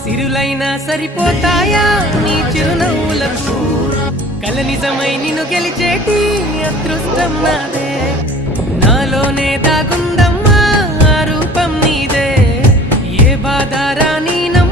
సిరులైనా సరిపోతాయా నీ చిరునవ్వులకు కల నిజమై నిన్ను గెలిచేటి అదృష్టం నాదే నాలోనే దాగుందమ్మా ఆ రూపం నీదే ఏ బాధ రాని